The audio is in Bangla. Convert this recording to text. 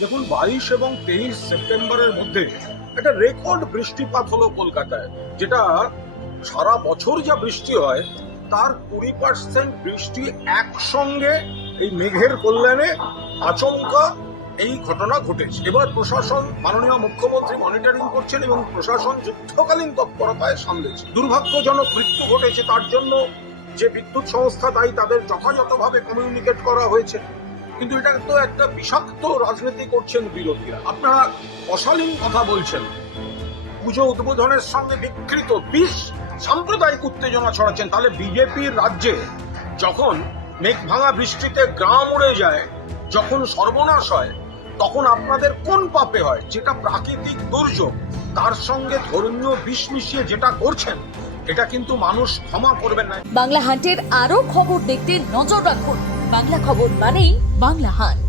দেখুন, 22 এবং 23 সেপ্টেম্বরের মধ্যে একটা রেকর্ড বৃষ্টিপাত হলো কলকাতায়, যেটা সারা বছর যা বৃষ্টি হয় তার 20% বৃষ্টি একসঙ্গে এই মেঘের কল্যাণে আচমকা এই ঘটনা ঘটেছে। এবার প্রশাসন, মাননীয় মুখ্যমন্ত্রী মনিটরিং করছেন এবং প্রশাসন যুদ্ধকালীন তৎপরতায় সামলেছে। দুর্ভাগ্যজনক মৃত্যু ঘটেছে, তার জন্য যে বিদ্যুৎ সংস্থা দায়ী তাদের যথাযথভাবে কমিউনিকেট করা হয়েছে, কিন্তু এটা তো একটা বিষাক্ত রাজনীতি করছেন বিরোধীরা। আপনারা অশালীন কথা বলছেন, পুজো উদ্বোধনের সঙ্গে বিকৃত বিষ সাম্প্রদায়িক উত্তেজনা ছড়াচ্ছেন। তাহলে বিজেপির রাজ্যে যখন মেঘ ভাঙা বৃষ্টিতে গ্রাম উড়ে যায়, যখন সর্বনাশ হয়, তখন আপনাদের কোন পাপে হয়? যেটা প্রাকৃতিক দুর্যোগ, তার সঙ্গে ধর্মীয় বিষ মিশিয়ে যেটা করছেন, এটা কিন্তু মানুষ ক্ষমা করবেন না। বাংলা হান্টের আরো খবর দেখতে নজর রাখুন। বাংলা খবর মানেই বাংলা হান্ট।